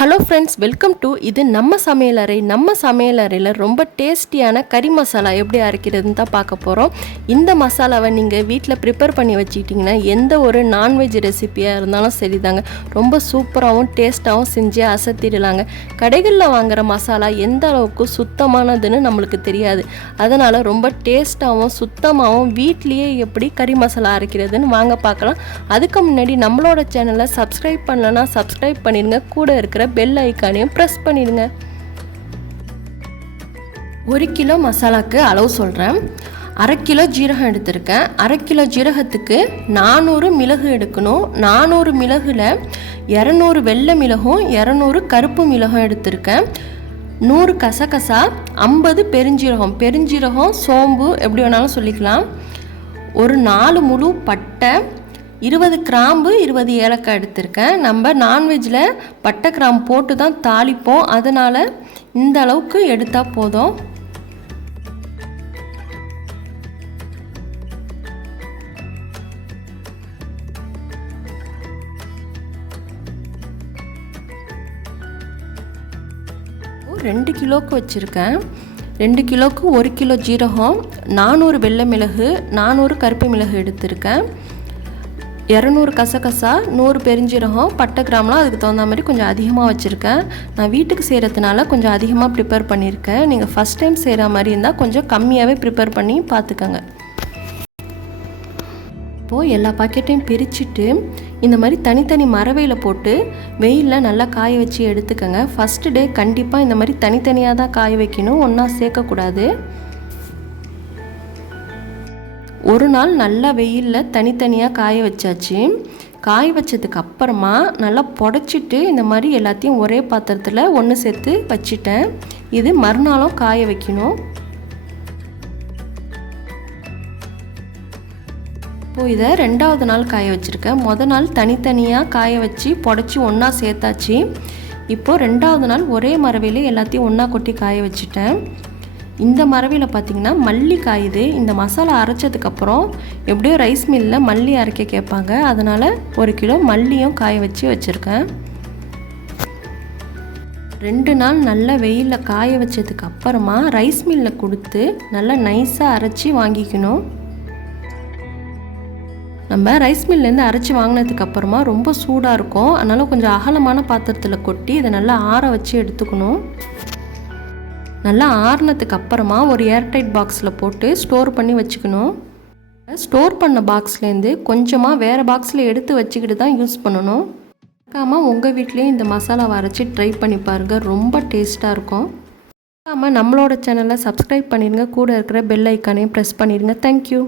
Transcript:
Hello friends, welcome to இது நம்ம சமையலறை. நம்ம சமையலறையில் ரொம்ப டேஸ்டியான கறி மசாலா எப்படி அரைக்கிறதுன்னு தான் பார்க்க போகிறோம். இந்த மசாலாவை நீங்கள் வீட்டில் ப்ரிப்பேர் பண்ணி வச்சுக்கிட்டிங்கன்னா எந்த ஒரு நான்வெஜ் ரெசிப்பியாக இருந்தாலும் சரிதாங்க, ரொம்ப சூப்பராகவும் டேஸ்ட்டாகவும் செஞ்சு அசத்திடலாங்க. கடைகளில் வாங்குகிற மசாலா எந்த அளவுக்கு சுத்தமானதுன்னு நம்மளுக்கு தெரியாது. அதனால் ரொம்ப டேஸ்ட்டாகவும் சுத்தமாகவும் வீட்லேயே எப்படி கறி மசாலா அரைக்கிறதுன்னு வாங்க பார்க்கலாம். அதுக்கு முன்னாடி நம்மளோட சேனலை சப்ஸ்கிரைப் பண்ணலன்னா சப்ஸ்கிரைப் பண்ணிடுங்க, கூட இருக்கிற பெல் ஐக்கானையும் ப்ரெஸ் பண்ணிடுங்க. 1 கிலோ மசாலாக்கு அளவு சொல்கிறேன். 1/2 கிலோ ஜீரகம் எடுத்திருக்கேன். 1/2 கிலோ ஜீரகத்துக்கு 400 மிளகு எடுக்கணும். 400 மிளகுல 200 வெள்ளை மிளகும் 200 கருப்பு மிளகும் எடுத்திருக்கேன். 100 கசகசா, 50 பெருஞ்சீரகம் சோம்பு எப்படி வேணாலும் சொல்லிக்கலாம். ஒரு 4 முழு பட்டை, 20 கிராம்பு 20 ஏலக்காய் எடுத்திருக்கேன். நம்ம நான்வெஜ்ஜில் பட்டை கிராம்பு போட்டு தான் தாளிப்போம், அதனால் இந்த அளவுக்கு எடுத்தால் போதும். ரெண்டு கிலோவுக்கு வச்சுருக்கேன். 2 கிலோவுக்கு 1 கிலோ ஜீரகம், 400 வெள்ளை மிளகு, 400 கருப்பு மிளகு எடுத்திருக்கேன். 200 கசகசா, 100 பெருஞ்சீரகம், பட்டை கிராம்லாம் அதுக்கு தகுந்த மாதிரி கொஞ்சம் அதிகமாக வச்சுருக்கேன். நான் வீட்டுக்கு செய்கிறதுனால கொஞ்சம் அதிகமாக ப்ரிப்பேர் பண்ணியிருக்கேன். நீங்கள் ஃபஸ்ட் டைம் செய்கிற மாதிரி இருந்தால் கொஞ்சம் கம்மியாகவே ப்ரிப்பேர் பண்ணி பார்த்துக்கோங்க. இப்போது எல்லா பாக்கெட்டையும் பிரிச்சுட்டு இந்த மாதிரி தனித்தனி மரவையில் போட்டு வெயிலில் நல்லா காய வச்சு எடுத்துக்கோங்க. ஃபஸ்ட்டு டே கண்டிப்பாக இந்த மாதிரி தனித்தனியாக தான் காய வைக்கணும், ஒன்றா சேர்க்கக்கூடாது. ஒரு நாள் நல்லா வெயிலில் தனித்தனியாக காய வச்சாச்சு. காய வச்சதுக்கு அப்புறமா நல்லா புடச்சிட்டு இந்த மாதிரி எல்லாத்தையும் ஒரே பாத்திரத்தில் ஒன்று சேர்த்து வச்சிட்டேன். இது மறுநாளும் காய வைக்கணும். இப்போது இதை 2வது நாள் காய வச்சுருக்கேன். மொதல் நாள் தனித்தனியாக காய வச்சு புடச்சி ஒன்றா சேர்த்தாச்சு. இப்போது 2வது நாள் ஒரே மரவையில் எல்லாத்தையும் ஒன்றா கொட்டி காய வச்சுட்டேன். இந்த மரவையில் பார்த்திங்கன்னா மல்லி காயுது. இந்த மசாலா அரைச்சதுக்கப்புறம் எப்படியோ ரைஸ் மில்லில் மல்லி அரைக்க கேட்பாங்க, அதனால் 1 கிலோ மல்லியும் காய வச்சு வச்சுருக்கேன். 2 நாள் நல்லா வெயிலில் காய வச்சதுக்கு அப்புறமா ரைஸ் மில்லில் கொடுத்து நல்லா நைஸாக அரைச்சி வாங்கிக்கணும். நம்ம ரைஸ் மில்லேருந்து அரைச்சி வாங்கினதுக்கு அப்புறமா ரொம்ப சூடாக இருக்கும், அதனால் கொஞ்சம் அகலமான பாத்திரத்தில் கொட்டி இதை நல்லா ஆற வச்சு எடுத்துக்கணும். நல்லா ஆறுனதுக்கு அப்புறமா ஒரு ஏர்டைட் பாக்ஸில் போட்டு ஸ்டோர் பண்ணி வச்சுக்கணும். ஸ்டோர் பண்ண பாக்ஸ்லேருந்து கொஞ்சமாக வேறு பாக்ஸில் எடுத்து வச்சுக்கிட்டு தான் யூஸ் பண்ணணும். மறக்காமல் உங்கள் வீட்லேயும் இந்த மசாலாவை அரைச்சி ட்ரை பண்ணி பாருங்கள், ரொம்ப டேஸ்ட்டாக இருக்கும். மறக்காமல் நம்மளோட சேனலை சப்ஸ்கிரைப் பண்ணிடுங்க, கூட இருக்கிற பெல் ஐக்கானையும் ப்ரெஸ் பண்ணிடுங்க. தேங்க்யூ.